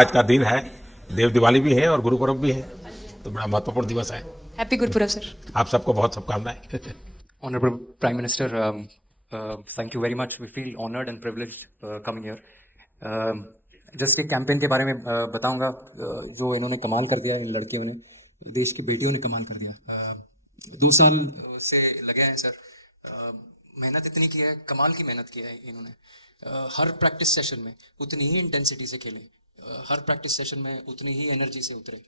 आज का दिन है, देव दिवाली भी है और गुरु पर्व भी है, तो बड़ा महत्वपूर्ण दिवस है। Happy Gurpurab sir. आप सबको बहुत शुभकामनाएं। Honorable Prime Minister, thank you very much. We feel honored and privileged coming here. Just के कैंपेन के बारे में बताऊंगा, जो इन्होंने कमाल कर दिया, इन लड़कियों ने, देश की बेटियों ने कमाल कर दिया। 2 साल से लगे हैं सर, मेहनत इतनी की है, कमाल की मेहनत की है इन्होंने। हर प्रैक्टिस सेशन में उतनी ही इंटेंसिटी से खेली, हर प्रैक्टिस सेशन में उतनी ही एनर्जी से उतरे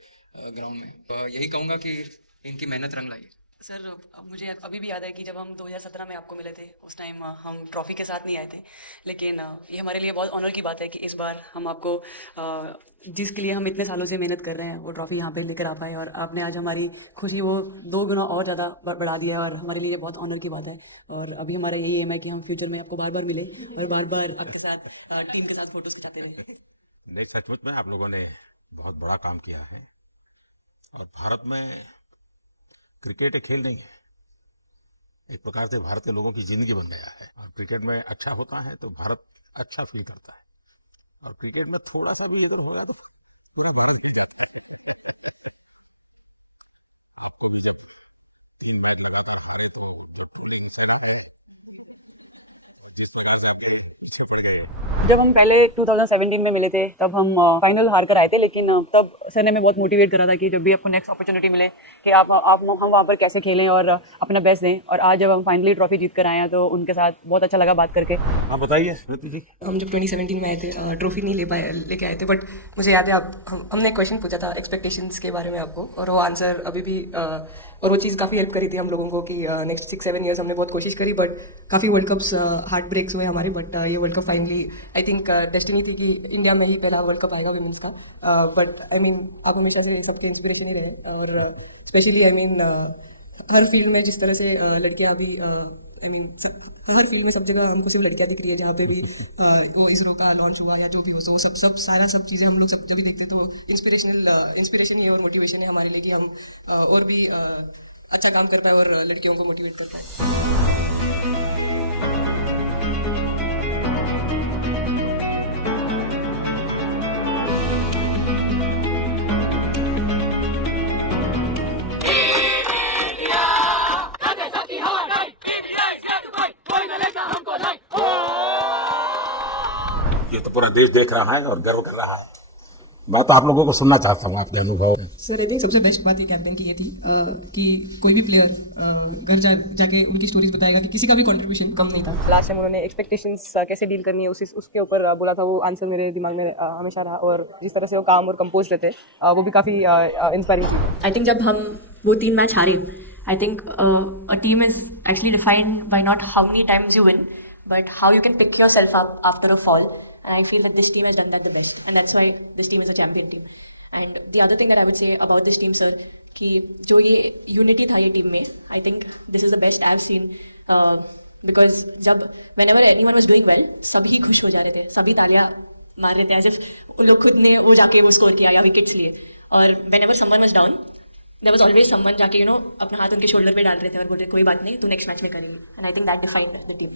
ग्राउंड में। यही कहूँगा कि इनकी मेहनत रंग लाई। सर मुझे अभी भी याद है कि जब हम 2017 में आपको मिले थे, उस टाइम हम ट्रॉफी के साथ नहीं आए थे, लेकिन ये हमारे लिए बहुत ऑनर की बात है कि इस बार हम आपको जिसके लिए हम इतने सालों से मेहनत कर रहे हैं वो ट्रॉफी यहाँ पे लेकर आ पाए, और आपने आज हमारी खुशी वो 2 गुना और ज़्यादा बढ़ा दिया है, और हमारे लिए बहुत ऑनर की बात है। और अभी हमारा यही एम है कि हम फ्यूचर में आपको बार बार मिले और बार बार आपके साथ टीम के साथ फोटोज खिंचाते रहे। नहीं, सचमुच में आप लोगों ने बहुत बड़ा काम किया है, और भारत में क्रिकेट एक खेल नहीं है, एक प्रकार से भारत के लोगों की जिंदगी बन गया है। और क्रिकेट में अच्छा होता है तो भारत अच्छा फील करता है, और क्रिकेट में थोड़ा सा भी अगर होगा तो पूरी मदद जब हम पहले 2017 में मिले थे तब हम फाइनल हार कर आए थे, लेकिन तब सर ने हमें बहुत मोटिवेट करा था कि जब भी आपको नेक्स्ट अपॉर्चुनिटी मिले कि आप हम वहाँ पर कैसे खेलें और अपना बेस्ट दें। और आज जब हम फाइनली ट्रॉफी जीत कर आए हैं तो उनके साथ बहुत अच्छा लगा बात करके। हाँ बताइए ऋतु जी। हम जब 2017 में आए थे, ट्रॉफी नहीं लेके आए थे, बट मुझे याद है हमने एक क्वेश्चन पूछा था एक्सपेक्टेशंस के बारे में आपको, और वो आंसर अभी भी और वो चीज़ काफ़ी हेल्प करी थी हम लोगों को कि नेक्स्ट 6-7 ईयर्स हमने बहुत कोशिश करी, बट काफ़ी वर्ल्ड कप्स हार्ट ब्रेक्स हुए हमारे, बट ये world cup finally I think destiny थी कि इंडिया में ही पहला वर्ल्ड कप आएगा विमेंस का। बट आई मीन आप हमेशा से सबके इंस्पिरेशन ही रहे, और specially I mean her field में जिस तरह से लड़कियाँ अभी आई मीन हर फील्ड में सब जगह हमको सिर्फ लड़कियां दिख रही है, जहाँ पे भी वो इसरो का लॉन्च हुआ या जो भी हो, तो सब चीज़ें हम लोग सब जब भी देखते हैं तो इंस्पिरेशन ही है और मोटिवेशन है हमारे लिए कि हम और भी अच्छा काम करता है और लड़कियों को मोटिवेट करता है। ये तो पूरा देश देख रहा है और गर्व कर रहा है। मैं तो आप लोगों को सुनना चाहता हूँ आपके अनुभव। सर आई थिंक सबसे बेस्ट बात ये कैंपेन की ये थी कि कोई भी प्लेयर घर जाके उनकी स्टोरीज बताएगा कि किसी का भी कंट्रीब्यूशन कम नहीं था। लास्ट टाइम उन्होंने एक्सपेक्टेशंस कैसे डील करनी है उसके ऊपर बोला था, वो आंसर मेरे दिमाग में हमेशा रहा, और जिस तरह से वो काम और कंपोज रहते वो भी काफ़ी इंस्पायरिंग थी। आई थिंक जब हम वो 3 मैच हारे, I think a team is actually defined by not how many times you win, but how you can pick yourself up after a fall. And I feel that this team has done that the best, and that's why this team is a champion team. And the other thing that I would say about this team, sir, कि जो ये unity था ये team में, I think this is the best I've seen, because जब whenever anyone was doing well, सभी खुश हो जा रहे थे, सभी तालियां मार रहे थे, as if उन लोग खुद ने वो जाके वो स्कोर किया या विकेट्स लिए. और whenever someone was down, there was always someone जाके अपना हाथ उनके शोल्डर पे डाल रहे थे और बोल रहे कोई बात नहीं, तू नेक्स्ट मैच में करेगी. And I think that defined the team.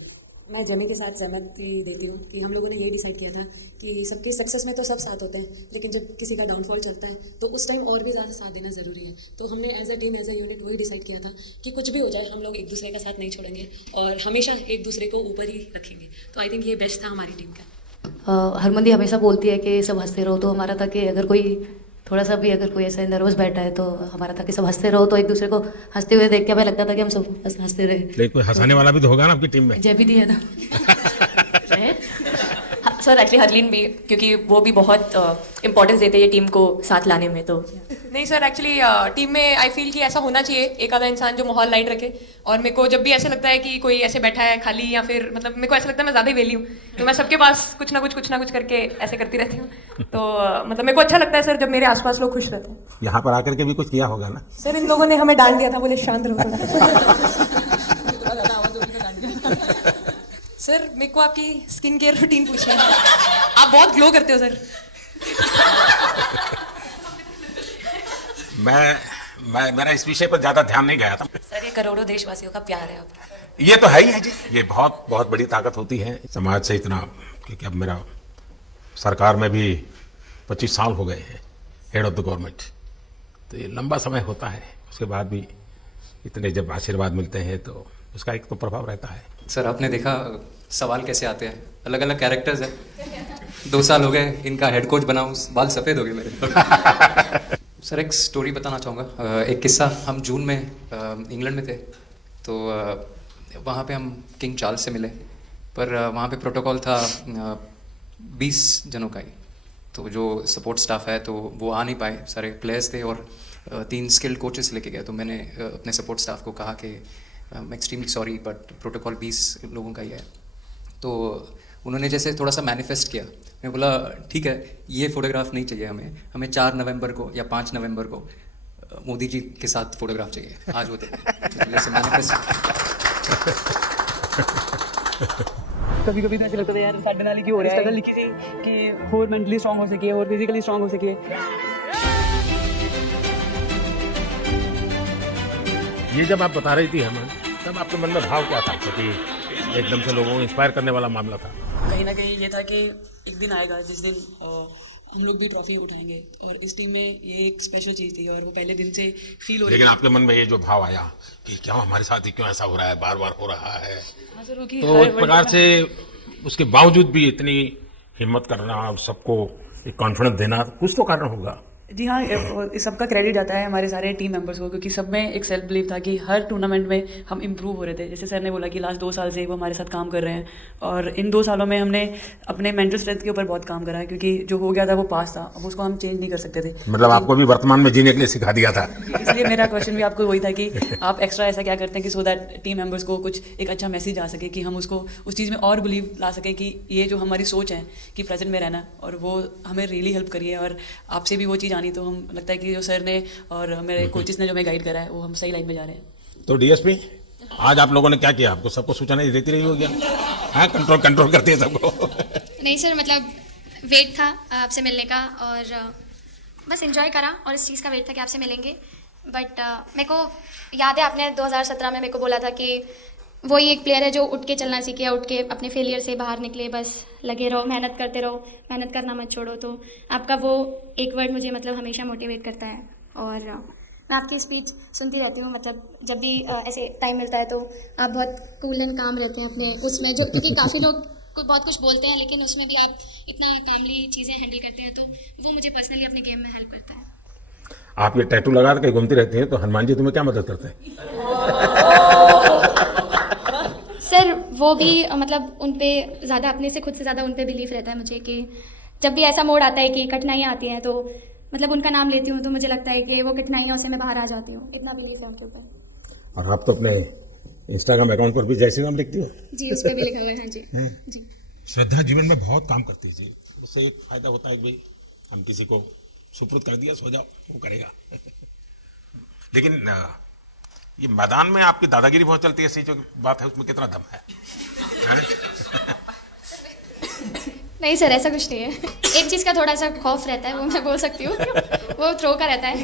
मैं जमी के साथ सहमति देती हूँ कि हम लोगों ने ये डिसाइड किया था कि सबकी सक्सेस में तो सब साथ होते हैं, लेकिन जब किसी का डाउनफॉल चलता है तो उस टाइम और भी ज़्यादा साथ देना ज़रूरी है। तो हमने as a team as a unit वही डिसाइड किया था कि कुछ भी हो जाए हम लोग एक दूसरे का साथ नहीं छोड़ेंगे और हमेशा एक दूसरे को ऊपर ही रखेंगे। तो आई थिंक ये बेस्ट था हमारी टीम का। हरमंदी हमेशा बोलती है कि सब हंसते रहो, तो हमारा था कि अगर कोई थोड़ा सा भी अगर कोई ऐसा नर्वस बैठा है तो हमारा था कि सब हंसते रहो, तो एक दूसरे को हंसते हुए देख के हमें लगता था कि हम सब हंसते रहे। लेकिन कोई हंसाने वाला भी तो होगा ना आपकी टीम में। जय भी दिया था सर एक्चुअली हरलीन भी, क्योंकि वो भी बहुत इंपॉर्टेंस देते हैं ये टीम को साथ लाने में। तो नहीं सर, एक्चुअली टीम में आई फील कि ऐसा होना चाहिए एक आधा इंसान जो माहौल लाइट रखे, और मेरे को जब भी ऐसा लगता है कि कोई ऐसे बैठा है खाली, या फिर मतलब मेरे को ऐसा लगता है मैं ज़्यादा ही वेली हूँ, तो मैं सबके पास कुछ ना कुछ करके ऐसे करती रहती हूँ। तो मतलब मेरे को अच्छा लगता है सर जब मेरे आसपास लोग खुश रहते हैं। यहाँ पर आकर के भी कुछ किया होगा ना सर? इन लोगों ने हमें डांट दिया था, बोले शांत रहो। सर मेरे को आपकी स्किन केयर रूटीन पूछनी है, आप बहुत ग्लो करते हो सर। मेरा इस विषय पर ज्यादा ध्यान नहीं गया था। सर ये करोड़ों देशवासियों का प्यार है आपका। ये तो है ही है जी, ये बहुत बहुत बड़ी ताकत होती है समाज से इतना, क्योंकि अब मेरा सरकार में भी 25 साल हो गए हैं हेड ऑफ द गवर्नमेंट, तो ये लंबा समय होता है। उसके बाद भी इतने जब आशीर्वाद मिलते हैं तो उसका एक तो प्रभाव रहता है। सर आपने देखा सवाल कैसे आते हैं, अलग अलग कैरेक्टर्स हैं। 2 साल हो गए इनका हेड कोच बनाऊँ, बाल सफ़ेद हो गए मेरे। सर एक स्टोरी बताना चाहूँगा, एक किस्सा। हम जून में इंग्लैंड में थे, तो वहाँ पे हम किंग चार्ल्स से मिले, पर वहाँ पे प्रोटोकॉल था 20 जनों का ही। तो जो सपोर्ट स्टाफ है तो वो आ नहीं पाए, सारे प्लेयर्स थे और 3 स्किल्ड कोचेस लेके गए। तो मैंने अपने सपोर्ट स्टाफ को कहा कि I am extremely sorry but protocol 20 लोगों का ही है। तो उन्होंने जैसे थोड़ा सा मैनिफेस्ट किया। मैं बोला ठीक है, ये फ़ोटोग्राफ नहीं चाहिए हमें 4 नवंबर को या 5 नवंबर को मोदी जी के साथ फ़ोटोग्राफ चाहिए, आज होते तो जैसे मैनिफेस्ट। कभी कभी तो ऐसा लगता था यार साढ़े नाली क्यों हो रहा है, स्ट्रगल लिखी थी कि और मेंटली स्ट्रांग हो सके और फिजिकली स्ट्रांग हो सके। ये जब आप बता रही थी हमें, तब आपके मन में भाव क्या था? क्योंकि एकदम से लोगों को इंस्पायर करने वाला मामला था। कहीं ना कहीं ये था कि एक दिन आएगा जिस दिन हम लोग भी ट्रॉफी उठाएंगे, और इस टीम में ये एक स्पेशल चीज़ थी और वो पहले दिन से फील हो रही लेकिन आपके मन में ये जो भाव आया कि क्या हमारे साथ ही क्यों ऐसा हो रहा है, बार बार हो रहा है, हाँ सर, वो कि तो हर एक वर्ल्ड प्रकार कप से उसके बावजूद भी इतनी हिम्मत करना और सबको एक कॉन्फिडेंस देना, कुछ तो कारण होगा। जी हाँ, इस सबका क्रेडिट जाता है हमारे सारे टीम मेंबर्स को, क्योंकि सब में एक सेल्फ बिलीव था कि हर टूर्नामेंट में हम इम्प्रूव हो रहे थे। जैसे सर ने बोला कि लास्ट 2 साल से वो हमारे साथ काम कर रहे हैं, और इन 2 सालों में हमने अपने मेंटल स्ट्रेंथ के ऊपर बहुत काम करा है, क्योंकि जो हो गया था वो पास था, अब उसको हम चेंज नहीं कर सकते थे। मतलब आपको भी वर्तमान में जीने के लिए सिखा दिया था। इसलिए मेरा क्वेश्चन भी आपको वही था कि आप एक्स्ट्रा ऐसा क्या करते हैं कि सो दैट टीम मेंबर्स को कुछ एक अच्छा मैसेज आ सके, कि हम उसको उस चीज़ में और बिलीव ला सकें कि ये जो हमारी सोच है कि प्रेजेंट में रहना, और वो हमें रियली हेल्प करी है। और आपसे भी वो चीज़ आनी, तो हम लगता है कि जो सर ने और मेरे कोचेस ने जो हमें गाइड करा है वो हम सही लाइन में जा रहे हैं। तो डीएसपी, आज आप लोगों ने क्या किया? आपको सबको सूचना देती रही होगी, हाँ? कंट्रोल करती है सबको। नहीं सर, मतलब वेट था आपसे मिलने का, और बस एंजॉय करा, और इस चीज़ का वेट था कि आपसे मिलेंगे। बट मेरे को याद है आपने 2017 में मेरे को बोला था कि वही एक प्लेयर है जो उठ के चलना सीखे, उठ के अपने फेलियर से बाहर निकले, बस लगे रहो, मेहनत करते रहो, मेहनत करना मत छोड़ो। तो आपका वो एक वर्ड मुझे मतलब हमेशा मोटिवेट करता है, और मैं आपकी स्पीच सुनती रहती हूँ। मतलब जब भी ऐसे टाइम मिलता है तो आप बहुत कूल एंड काम रहते हैं अपने उसमें, जो क्योंकि काफ़ी लोग बहुत कुछ बोलते हैं, लेकिन उसमें भी आप इतना कामली चीज़ें हैंडल करते हैं, तो वो मुझे पर्सनली अपने गेम में हेल्प करता है। आप ये टैटू लगा के घूमती रहती हैं, तो हनुमान जी तुम्हें क्या मदद करते हैं? सर वो भी मतलब उन पे ज़्यादा, अपने से खुद से ज़्यादा उन पे बिलीफ रहता है मुझे, कि जब भी ऐसा मोड आता है कि कठिनाइयाँ आती हैं, तो मतलब उनका नाम लेती हूँ तो मुझे लगता है कि वो कठिनाइयों से मैं बाहर आ जाती हूँ। इतना बिलीफ है उनके ऊपर। और आप तो अपने इंस्टाग्राम अकाउंट पर भी जय श्री राम लिखती हो। जी, उस पर भी लिखा हुआ है। हाँ जी जी। श्रद्धा जीवन में बहुत काम करती है जी। उससे एक फायदा होता है कि भाई हम किसी को सुपुर्द कर दिया, सो जाओ, वो करेगा। लेकिन ये मैदान में आपकी दादागिरी बहुत चलती है, ऐसी जो बात है उसमें कितना दम है? नहीं सर, ऐसा कुछ नहीं है। एक चीज़ का थोड़ा सा खौफ रहता है, वो मैं बोल सकती हूँ, वो थ्रो का रहता है।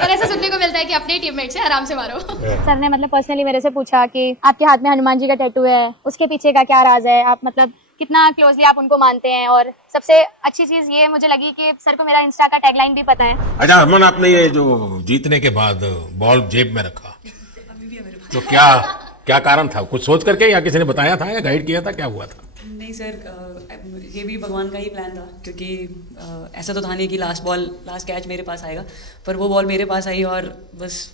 और ऐसा सुनने को मिलता है कि अपने टीममेट से आराम से मारो। सर ने मतलब पर्सनली मेरे से पूछा कि आपके हाथ में हनुमान जी का टैटू है, उसके पीछे का क्या राज है, आप मतलब कितना क्लोजली आप उनको मानते हैं। और सबसे अच्छी चीज़ ये मुझे लगी कि सर को मेरा इंस्टा का टैगलाइन भी पता है। अच्छा अमन, आपने ये जो जीतने के बाद बॉल जेब में रखा, तो क्या कारण था? कुछ सोच करके, या किसी ने बताया था, या गाइड किया था, क्या हुआ था? नहीं सर, ये भी भगवान का ही प्लान था, क्योंकि ऐसा तो था नहीं कि लास्ट कैच मेरे पास आएगा, पर वो बॉल मेरे पास आई, और बस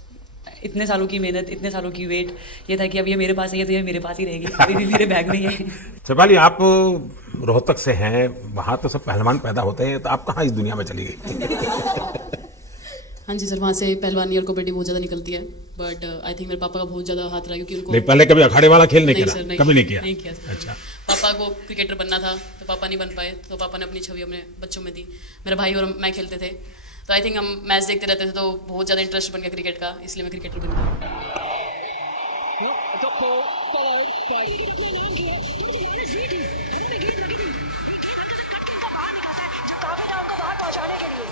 इतने सालों की मेहनत, इतने सालों की वेट, ये था कि अब ये मेरे पास आई है तो ये मेरे पास ही रहेगी, अभी भी मेरे बैग में ही है। शिफाली, आप रोहतक से हैं, वहाँ तो सब पहलवान पैदा होते हैं, तो आप कहाँ इस दुनिया में चली गई? हाँ जी सर, वहाँ से पहलवानी और कबड्डी बहुत ज़्यादा निकलती है, बट आई थिंक मेरे पापा का बहुत ज़्यादा हाथ रहा, क्योंकि उनको नहीं, पहले कभी अखाड़े वाला खेल नहीं नहीं खेला? सर, नहीं, कभी नहीं किया? नहीं किया सर। अच्छा। पापा को क्रिकेटर बनना था तो पापा नहीं बन पाए, तो पापा ने अपनी छवि अपने बच्चों में दी। मेरा भाई और मैं खेलते थे, तो आई थिंक हम मैच देखते रहते थे, तो बहुत ज़्यादा इंटरेस्ट बन गया क्रिकेट का, इसलिए मैं क्रिकेटर बन गया।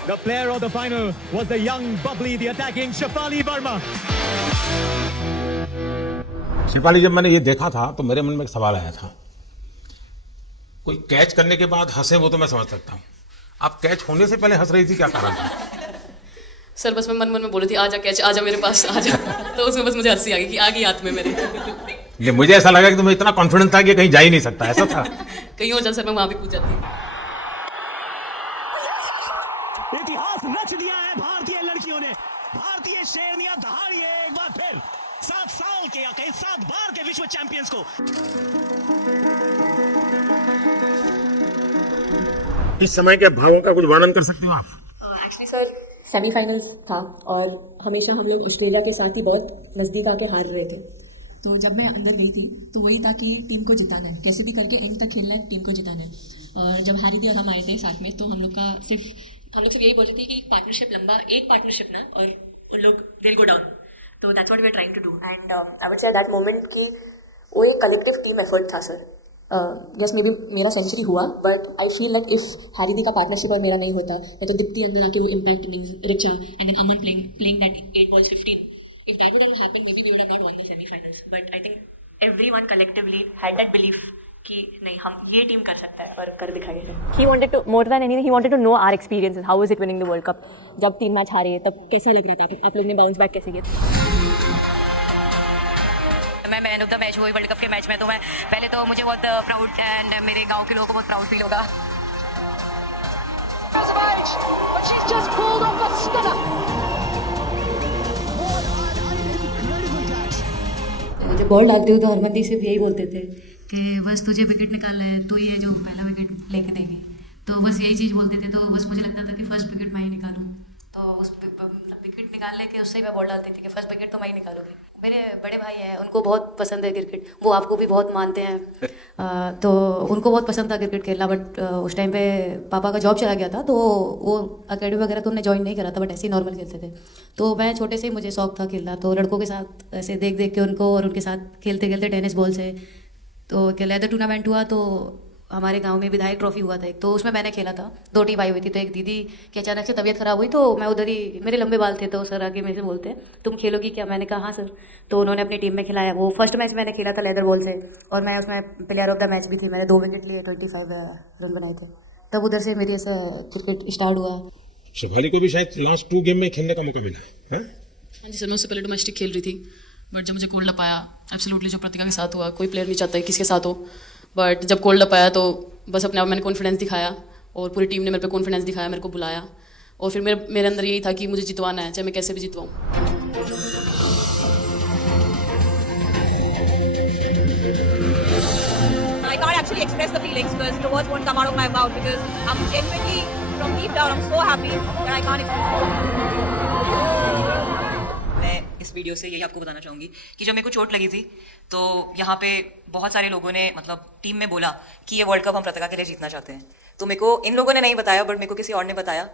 The player of the final was the young, bubbly, the attacking Shefali Verma. Shifali, जब मैंने ये देखा था तो मेरे मन में एक सवाल आया था। कोई कैच करने के बाद हंसे वो तो मैं समझ सकता हूँ, आप कैच होने से पहले हंस रही थी, क्या कारण था? सर बस मैं मन मन में बोली थी आजा कैच आजा मेरे पास आजा, तो उसमें बस मुझे हंसी आ गई कि आ गई हाथ में मेरे। ये मुझे ऐसा लगा कि तुम्हें इतना कॉन्फिडेंस था कि कहीं जा ही नहीं सकता, ऐसा था? कहीं और जाता सर मैं वहां भी पूछ जाती। इतिहास रच दिया है भारतीय लड़कियों ने। भारतीय शेरनियां दहाड़ रही है एक बार फिर 7 साल के या कहीं 7 बार के विश्व चैंपियंस को। इस समय के भावों का कुछ वर्णन कर सकते हो आप? एक्चुअली सर सेमीफाइनल्स था और हमेशा हम लोग ऑस्ट्रेलिया के साथ ही बहुत नज़दीक आके हार रहे थे। तो जब मैं अंदर गई थी तो वही था कि टीम को जिताना है, कैसे भी करके एंड तक खेलना है, टीम को जिताना है। और जब हैरी दी और हम आए थे साथ में तो हम लोग सिर्फ यही बोलते थे कि एक पार्टनरशिप ना, और उन लोग विल गो डाउन। तो that's what we are trying to do and I would say that moment कि वो एक कलेक्टिव टीम एफर्ट था सर। जस्ट मे बी मेरा सेंचुरी हुआ but I feel like if Harry di का पार्टनरशिप और मेरा नहीं होता, मैं तो दीप्ति अंदर आके वो इम्पैक्ट नहीं, Richa and then Aman playing that 8 balls 15, if that would have happened maybe we would have not won the semi-finals, but I think everyone collectively had that belief कि नहीं हम ये टीम कर सकता है और कर दिखाएगा। He wanted to, more than anything, he wanted to know our experiences. How was it winning the World Cup? जब 3 मैच हारे तब कैसा लग रहा था, आप लोग ने बाउंस बैक कैसे किया? मैं मैन ऑफ द मैच हुई वर्ल्ड कप के मैच में, तो मैं पहले तो मुझे बहुत प्राउड एंड मेरे गांव के लोगों को बहुत प्राउड फील होगा। जब बॉल डालते हो तो हरमनदीप सिर्फ यही बोलते थे कि बस तुझे विकेट निकालना है, तो ही है जो पहला विकेट लेके देगी। तो बस यही चीज़ बोलते थे, तो बस मुझे लगता था कि फर्स्ट विकेट मैं ही निकालूँ। तो उस विकेट निकालने के उससे ही मैं बॉल डालती थी कि फर्स्ट विकेट तो मैं ही निकालूंगी। मेरे बड़े भाई हैं, उनको बहुत पसंद है क्रिकेट, वो आपको भी बहुत मानते हैं। तो उनको बहुत पसंद था क्रिकेट खेलना, बट उस टाइम पे पापा का जॉब चला गया था, तो वो अकेडमी वगैरह तो उन्हें ज्वाइन नहीं करा था, बट ऐसे ही नॉर्मल खेलते थे। तो मैं छोटे से ही मुझे शौक था खेलना, तो लड़कों के साथ ऐसे देख देख के उनको और उनके साथ खेलते खेलते टेनिस बॉल से, तो लेदर टूर्नामेंट हुआ, तो हमारे गांव में विधायक ट्रॉफी हुआ था एक, तो उसमें मैंने खेला था। 2 टीम आई हुई थी, तो एक दीदी की अचानक से तबीयत खराब हुई, तो मैं उधर ही, मेरे लंबे बाल थे, तो सर आगे मेरे से बोलते हैं तुम खेलोगी क्या? मैंने कहा हाँ सर। तो उन्होंने अपनी टीम में खिलाया। वो फर्स्ट मैच मैंने खेला था लेदर बॉल से, और मैं उसमें प्लेयर ऑफ द मैच भी थी। मैंने 2 विकेट लिए, 25 रन बनाए थे। तब उधर से मेरी ऐसा क्रिकेट स्टार्ट हुआ। शेफाली को भी शायद लास्ट 2 गेम में खेलने का मौका मिला है? हाँ जी सर, मैं उससे पहले डोमेस्टिक खेल रही थी, बट जब मुझे कोल्ड अप आया, एब्सोल्युटली जो प्रतिका के साथ हुआ, कोई प्लेयर नहीं चाहता है किसके साथ हो, बट जब कोल्ड अप आया तो बस अपने आप मैंने कॉन्फिडेंस दिखाया, और पूरी टीम ने मेरे पे कॉन्फिडेंस दिखाया, मेरे को बुलाया, और फिर मेरे अंदर यही था कि मुझे जितवाना है, चाहे मैं कैसे भी जितवाऊँ। I can't actually express the feelings because the words won't come out of my mouth because I'm genuinely from deep down I'm so happy that I can't express. मैं इस वीडियो से यही आपको बताना चाहूँगी कि जब मेरे को चोट लगी थी तो यहाँ पे बहुत सारे लोगों ने मतलब टीम में बोला कि ये वर्ल्ड कप हम प्रतिका के लिए जीतना चाहते हैं। तो मेरे को इन लोगों ने नहीं बताया, बट मेरे को किसी और ने बताया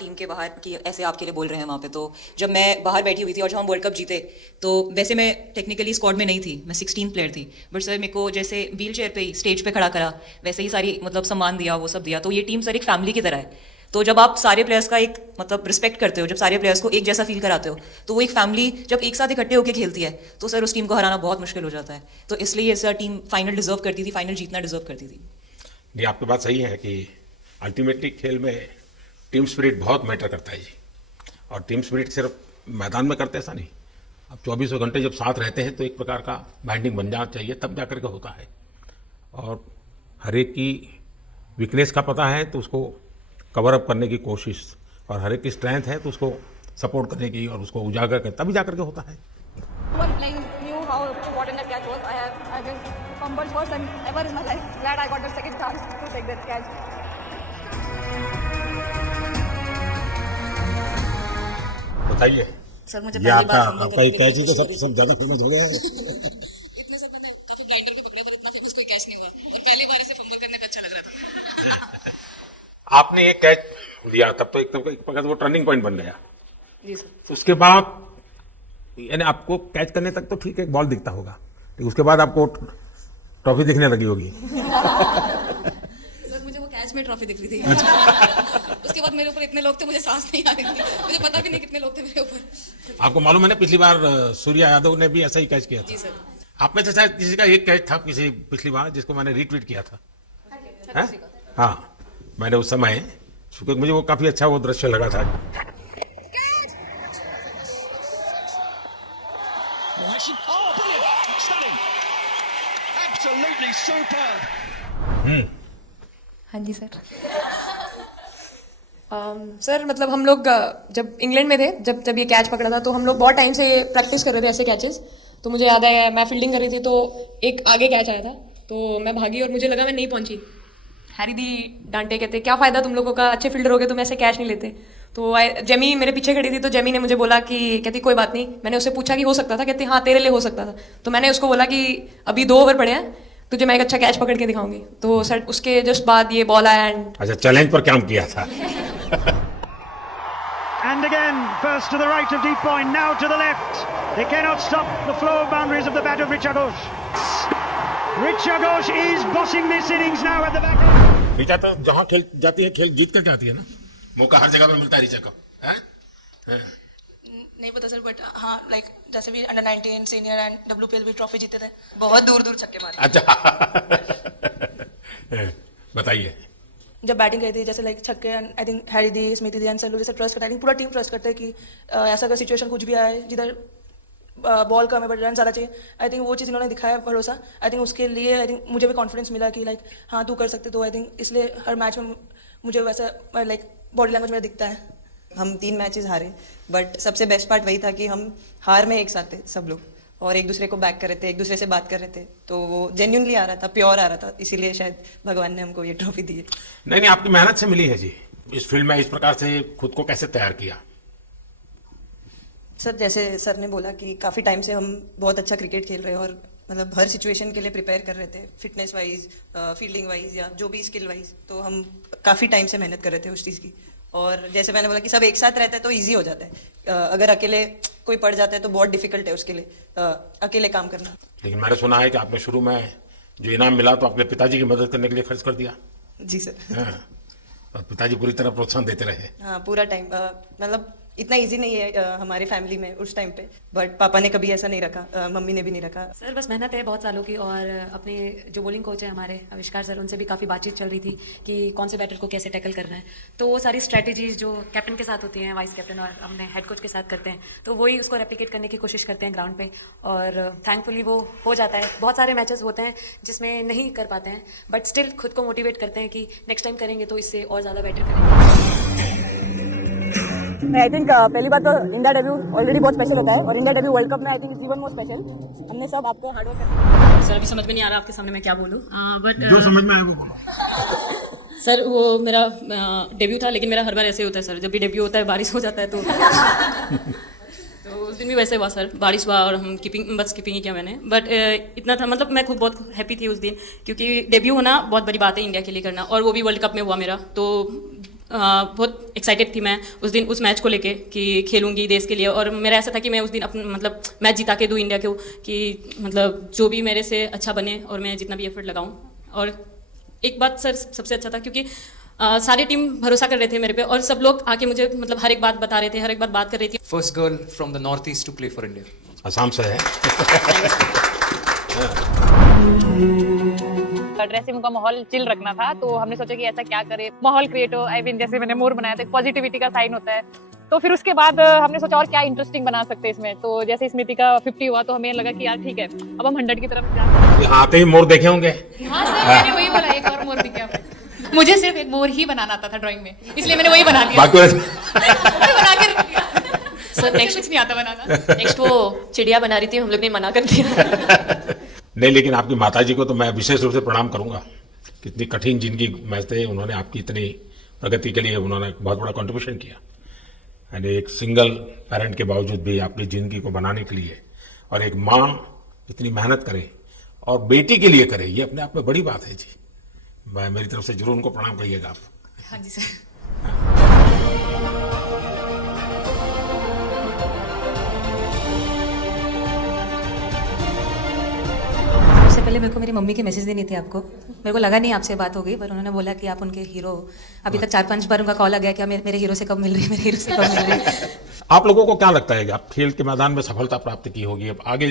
टीम के बाहर कि ऐसे आपके लिए बोल रहे हैं वहाँ पे। तो जब मैं बाहर बैठी हुई थी और जब हम वर्ल्ड कप जीते, तो वैसे मैं टेक्निकली स्क्वाड में नहीं थी, मैं 16 प्लेयर थी, बट सर मेरे को जैसे व्हील चेयर पे ही स्टेज पे खड़ा करा, वैसे ही सारी मतलब सम्मान दिया, वो सब दिया। तो ये टीम सर एक फैमिली की तरह है। तो जब आप सारे प्लेयर्स का एक मतलब रिस्पेक्ट करते हो, जब सारे प्लेयर्स को एक जैसा फील कराते हो, तो वो एक फैमिली जब एक साथ इकट्ठे होकर खेलती है, तो सर उस टीम को हराना बहुत मुश्किल हो जाता है। तो इसलिए सर टीम फाइनल डिजर्व करती थी, फाइनल जीतना डिजर्व करती थी। ये आपकी बात सही है कि अल्टीमेटली खेल में टीम स्पिरिट बहुत मैटर करता है जी। और टीम स्पिरिट सिर्फ मैदान में करते ऐसा नहीं, अब 24 घंटे जब साथ रहते हैं तो एक प्रकार का बाइंडिंग बन जाना चाहिए, तब जा करके होता है। और हर एक की वीकनेस का पता है तो उसको कवर अप करने की कोशिश, और हर एक की स्ट्रेंथ है तो उसको सपोर्ट करने की और उसको उजागर कर, तभी जाकर के होता है। बताइए सर मुझे ये आपका एक कैच ही तो सब ज्यादा फेमस हो गया है। इतने सब मैंने काफी ग्राइंडर को पकड़ा, पर इतना फेमस कोई कैच नहीं हुआ, और पहली बार ऐसे फंबल करने पे अच्छा लग रहा था। आपने एक कैच दिया तब तो एक प्रकार वो टर्निंग पॉइंट बन गया जी सर। तो उसके बाद यानी आपको कैच करने तक तो ठीक है बॉल दिखता होगा, लेकिन उसके बाद आपको ट्रॉफी दिखने लगी होगी। सर मुझे वो कैच में ट्रॉफी दिख रही थी। उसके बाद मेरे ऊपर इतने लोग थे, मुझे सांस नहीं आ रही थी, मुझे पता भी नहीं कितने लोग थे मेरे ऊपर। आपको मालूम है ना पिछली बार सूर्या यादव ने भी ऐसा ही कैच किया था। जी सर। आप में से शायद किसी का एक कैच था किसी पिछली बार जिसको मैंने रीट्वीट किया था। हाँ, मैंने उस समय क्योंकि मुझे वो काफी अच्छा वो दृश्य लगा था। Oh, brilliant! Stunning! Absolutely superb! हाँ जी सर। सर मतलब हम लोग जब इंग्लैंड में थे, जब ये कैच पकड़ा था, तो हम लोग बहुत टाइम से प्रैक्टिस कर रहे थे ऐसे कैचेस। तो मुझे याद है मैं फील्डिंग कर रही थी, तो एक आगे कैच आया था, तो मैं भागी और मुझे लगा मैं नहीं पहुंची। हैरी दी डांटे, कहते क्या फ़ायदा तुम लोगों का, अच्छे फील्डर हो गए, तुम ऐसे कैच नहीं लेते। तो जेमी मेरे पीछे खड़ी थी, तो जेमी ने मुझे बोला कि कहती कोई बात नहीं। मैंने उससे पूछा कि हो सकता था, कहती हाँ तेरे लिए हो सकता था। तो मैंने उसको बोला कि अभी 2 ओवर पड़े हैं, तुझे मैं एक अच्छा कैच पकड़ के दिखाऊंगी। तो सर उसके जस्ट बाद ये बॉल आया एंड अच्छा, चैलेंज पर काम किया था। And again, first to the right of deep point, now to the left. They cannot stop the flow of boundaries of the bat of Richa Ghosh. Richa Ghosh is bossing this innings now at the back. Richa तो जहाँ खेल जाती है, खेल जीत करके आती है ना। मौका हर जगह पर मिलता है ऋचा को। हैं? हैं? नहीं पता सर, बट हाँ लाइक जैसे भी अंडर 19 सीनियर एंड WPL भी ट्रॉफी जीते थे, बहुत दूर दूर छक्के मारे। अच्छा। बताइए। जब बैटिंग करी थी, जैसे लाइक छक्के, I think Harry the, Smiti the and Sallu जैसे ट्रस्ट करता है, पूरा टीम ट्रस्ट करता है कि ऐसा अगर सिचुएशन कुछ भी आए जिधर बॉल कम है बट रन ज़्यादा चाहिए, आई थिंक वो चीज़ इन्होंने दिखाया भरोसा। आई थिंक उसके लिए आई थिंक मुझे भी कॉन्फिडेंस मिला कि लाइक हाँ तू कर सकते। तो आई थिंक इसलिए हर मैच में मुझे वैसा लाइक बॉडी लैंग्वेज मेरा दिखता है। हम 3 मैचेस हारे, बट सबसे बेस्ट पार्ट वही था कि हम हार में एक साथ थे सब लोग, और एक दूसरे को बैक कर रहे थे, एक दूसरे से बात कर रहे थे। तो वो जेन्युइनली आ रहा था, प्योर आ रहा था, इसीलिए शायद भगवान ने हमको ये ट्रॉफी दी है। नहीं, आपकी मेहनत से मिली है जी। इस फील्ड में इस प्रकार से खुद को कैसे तैयार किया? सर जैसे सर ने बोला कि काफ़ी टाइम से हम बहुत अच्छा क्रिकेट खेल रहे हैं, और मतलब हर सिचुएशन के लिए प्रिपेयर कर रहे थे, फिटनेस वाइज, फील्डिंग वाइज या जो भी स्किल वाइज। तो हम काफ़ी टाइम से मेहनत कर रहे थे उस चीज़ की। और जैसे मैंने बोला कि सब एक साथ रहता है तो ईजी हो जाता है। अगर अकेले कोई पड़ जाता है तो बहुत डिफिकल्ट है उसके लिए अकेले काम करना। लेकिन मैंने सुना है कि आपने शुरू में जो इनाम मिला तो अपने पिताजी की मदद करने के लिए खर्च कर दिया। जी सर। हाँ, और पिताजी पूरी तरह प्रोत्साहन देते रहे। हाँ पूरा टाइम, मतलब इतना इजी नहीं है हमारी फैमिली में उस टाइम पे, बट पापा ने कभी ऐसा नहीं रखा, मम्मी ने भी नहीं रखा। सर बस मेहनत है बहुत सालों की, और अपने जो बॉलिंग कोच है हमारे आविष्कार सर, उनसे भी काफ़ी बातचीत चल रही थी कि कौन से बैटर को कैसे टैकल करना है। तो वो सारी स्ट्रैटेजीज जो कैप्टन के साथ होती हैं, वाइस कैप्टन और अपने हेड कोच के साथ करते हैं, तो वही उसको रेप्लिकेट करने की कोशिश करते हैं ग्राउंड पे, और थैंकफुली वो हो जाता है। बहुत सारे मैचेस होते हैं जिसमें नहीं कर पाते हैं, बट स्टिल खुद को मोटिवेट करते हैं कि नेक्स्ट टाइम करेंगे तो इससे और ज़्यादा बेटर करेंगे। आई थिंक पहली बात तो इंडिया डेब्यू ऑलरेडी बहुत स्पेशल होता है, और इंडिया डेब्यू वर्ल्ड कप में I think is even more special. हमने सब आपको हार्ड वर्क करना। सर अभी समझ में नहीं आ रहा आपके सामने मैं क्या बोलूँ, बट जो समझ में आए वो बोलो। सर वो मेरा डेब्यू था, लेकिन मेरा हर बार ऐसे होता है सर, जब भी डेब्यू होता है बारिश हो जाता है तो उस दिन भी वैसे हुआ सर, बारिश हुआ और हम बस कीपिंग ही किया मैंने। बट इतना था, मतलब मैं खुद बहुत हैप्पी थी उस दिन, क्योंकि डेब्यू होना बहुत बड़ी बात है इंडिया के लिए करना, और वो भी वर्ल्ड कप में हुआ मेरा। तो बहुत एक्साइटेड थी मैं उस दिन उस मैच को लेके कि खेलूंगी देश के लिए, और मेरा ऐसा था कि मैं उस दिन अपना मतलब मैच जिता के दूँ इंडिया को, कि मतलब जो भी मेरे से अच्छा बने और मैं जितना भी एफर्ट लगाऊं। और एक बात सर सबसे अच्छा था, क्योंकि सारी टीम भरोसा कर रहे थे मेरे पे, और सब लोग आके मुझे मतलब हर एक बात बता रहे थे, हर एक बात कर रही थी। First girl from the north east to play for India. Assam से है। ड्रेसिंग का माहौल चिल रखना था, तो हमने सोचा कि ऐसा क्या करे, माहौल क्रिएट हो। आई मीन जैसे मैंने मोर बनाया था, पॉजिटिविटी का साइन होता है। तो फिर उसके बाद हमने सोचा और क्या इंटरेस्टिंग बना सकते हैं इसमें। तो जैसे स्मृति का 50 हुआ तो हमें लगा कि यार ठीक है, अब हम 100 की तरफ जाते हैं। आते ही मोर देखे होंगे। हाँ सर, मैंने वही बोला, एक और मोर दिखा मुझे। सिर्फ एक मोर ही बनाना आता था ड्राइंग में, इसलिए मैंने वही बना दिया। बना के रख दिया। सर नेक्स्ट कुछ नहीं आता बनाना। नेक्स्ट वो चिड़िया बना रही थी, हम लोग ने मना कर दिया। नहीं, लेकिन आपकी माताजी को तो मैं विशेष रूप से प्रणाम करूंगा। कितनी कठिन जिंदगी में थे, उन्होंने आपकी इतनी प्रगति के लिए उन्होंने बहुत बड़ा कंट्रीब्यूशन किया। यानी एक सिंगल पेरेंट के बावजूद भी आपकी जिंदगी को बनाने के लिए, और एक माँ इतनी मेहनत करे और बेटी के लिए करे, ये अपने आप में बड़ी बात है जी। मेरी तरफ से जरूर उनको प्रणाम करिएगा आप। हाँ जी सर। उससे पहले मेरे को मेरी मम्मी के मैसेज देने थे आपको। मेरे को लगा नहीं आपसे बात हो गई, पर उन्होंने बोला कि आप उनके हीरो हो। अभी तक 4-5 बार उनका कॉल आ गया कि मेरे हीरो से कब मिल रही है, मेरे हीरो से कब मिल रही है। आप लोगों को क्या लगता है कि आप खेल के मैदान में सफलता प्राप्त की होगी, अब आगे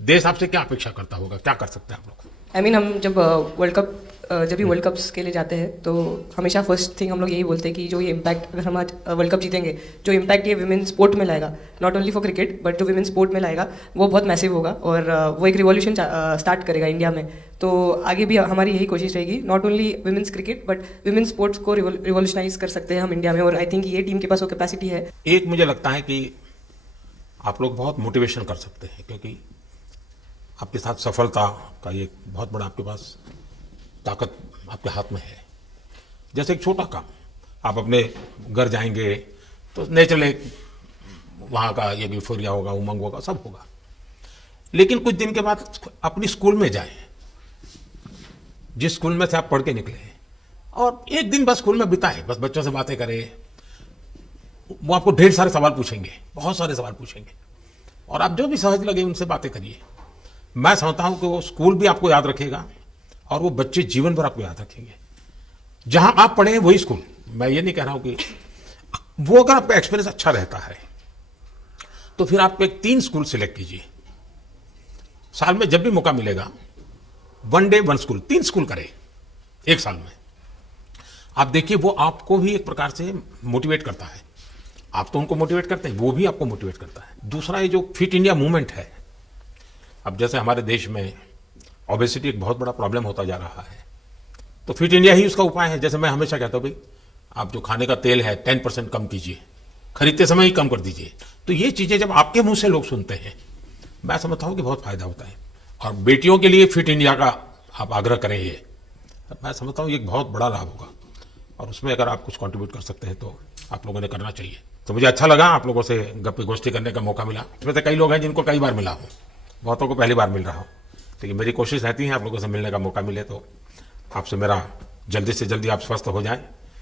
देश आपसे क्या अपेक्षा करता होगा, क्या कर सकते हैं आप लोग? आई मीन हम जब वर्ल्ड कप जब भी वर्ल्ड कप्स के लिए जाते हैं तो हमेशा फर्स्ट थिंग हम लोग यही बोलते हैं कि जो ये इम्पैक्ट, अगर हम आज वर्ल्ड कप जीतेंगे, जो इम्पैक्ट ये विमेन स्पोर्ट में लाएगा, not only for cricket but जो विमेन स्पोर्ट में लाएगा वो बहुत मैसिव होगा और वो एक रिवॉल्यूशन स्टार्ट करेगा इंडिया में। तो आगे भी हमारी यही कोशिश रहेगी, not only women's cricket but women sports को रिवॉल्यूशनाइज कर सकते हैं हम इंडिया में, और आई थिंक ये टीम के पास वो कैपेसिटी है। एक मुझे लगता है कि आप लोग बहुत मोटिवेशन कर सकते हैं, क्योंकि आपके साथ सफलता का एक बहुत बड़ा आपके पास ताकत आपके हाथ में है। जैसे एक छोटा काम, आप अपने घर जाएंगे तो नेचुरल एक वहाँ का ये यूफोरिया होगा, उमंग होगा, सब होगा। लेकिन कुछ दिन के बाद अपनी स्कूल में जाएं, जिस स्कूल में से आप पढ़ के निकले हैं, और एक दिन बस स्कूल में बिताएं, बस बच्चों से बातें करें। वो आपको ढेर सारे सवाल पूछेंगे, बहुत सारे सवाल पूछेंगे, और आप जो भी सहज लगे उनसे बातें करिए। मैं समझता हूं कि वो स्कूल भी आपको याद रखेगा और वो बच्चे जीवन भर आपको याद रखेंगे। जहां आप पढ़े हैं वही स्कूल, मैं ये नहीं कह रहा हूं कि वो, अगर आपका एक्सपीरियंस अच्छा रहता है तो फिर आप एक 3 स्कूल सिलेक्ट कीजिए। साल में जब भी मौका मिलेगा, 1 डे 1 स्कूल, 3 स्कूल करें एक साल में। आप देखिए वो आपको भी एक प्रकार से मोटिवेट करता है। आप तो उनको मोटिवेट करते हैं, वो भी आपको मोटिवेट करता है। दूसरा, ये जो फिट इंडिया मूवमेंट है, अब जैसे हमारे देश में ओबेसिटी एक बहुत बड़ा प्रॉब्लम होता जा रहा है, तो फिट इंडिया ही उसका उपाय है। जैसे मैं हमेशा कहता हूँ, भाई आप जो खाने का तेल है 10% कम कीजिए, खरीदते समय ही कम कर दीजिए। तो ये चीजें जब आपके मुंह से लोग सुनते हैं, मैं समझता हूँ कि बहुत फायदा होता है। और बेटियों के लिए फिट इंडिया का आप आग्रह करें, ये मैं समझता हूँ ये एक बहुत बड़ा लाभ होगा, और उसमें अगर आप कुछ कंट्रीब्यूट कर सकते हैं तो आप लोगों ने करना चाहिए। तो मुझे अच्छा लगा आप लोगों से गप्पे गोष्ठी करने का मौका मिला। इसमें से कई लोग हैं जिनको कई बार मिला हूँ, बहुतों को पहली बार मिल रहा हूँ, लेकिन मेरी कोशिश रहती है आप लोगों से मिलने का मौका मिले तो आपसे मेरा जल्दी से जल्दी आप स्वस्थ हो जाएं।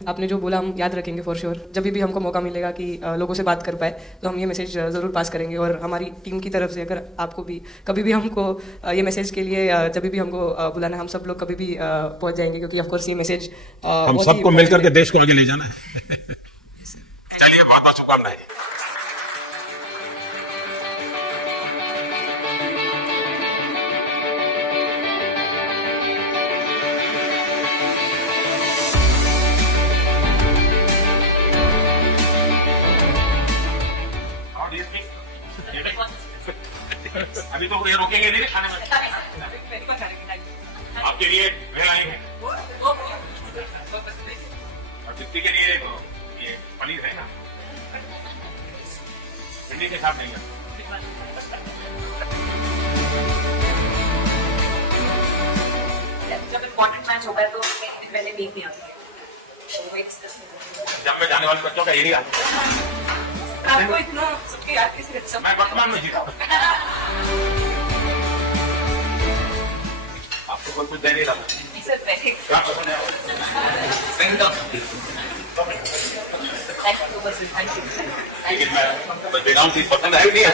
आपने जो बोला हम याद रखेंगे फॉर श्योर। जब भी हमको मौका मिलेगा कि लोगों से बात कर पाए तो हम ये मैसेज ज़रूर पास करेंगे, और हमारी टीम की तरफ से अगर आपको भी कभी भी हमको ये मैसेज के लिए जब भी हमको बुलाना, हम सब लोग कभी भी पहुंच जाएंगे, क्योंकि ऑफ कोर्स ये मैसेज हम सबको मिलकर के देश को आगे ले जाना है। चलिए, बहुत बहुत शुभकामनाएं। अभी तो ये रोकेंगे नहीं खाने में, आपके लिए भेल आएंगे, और दीप्ति के लिए ये पनीर है ना, भिंडी के साथ नहीं है। जब इम्पोर्टेंट मैच होता है तो पहले नींद नहीं आती है। जब मैं जाने वाले बच्चों का एरिया, आपको इतना सबके याद कैसे रखता हूं? मैं वर्तमान में जीता हूँ, आपको कोई कुछ दे नहीं रहा। सर पहले क्या पसंद है? Thank you so much. लेकिन मैं बैकग्राउंड चीज पसंद है नहीं।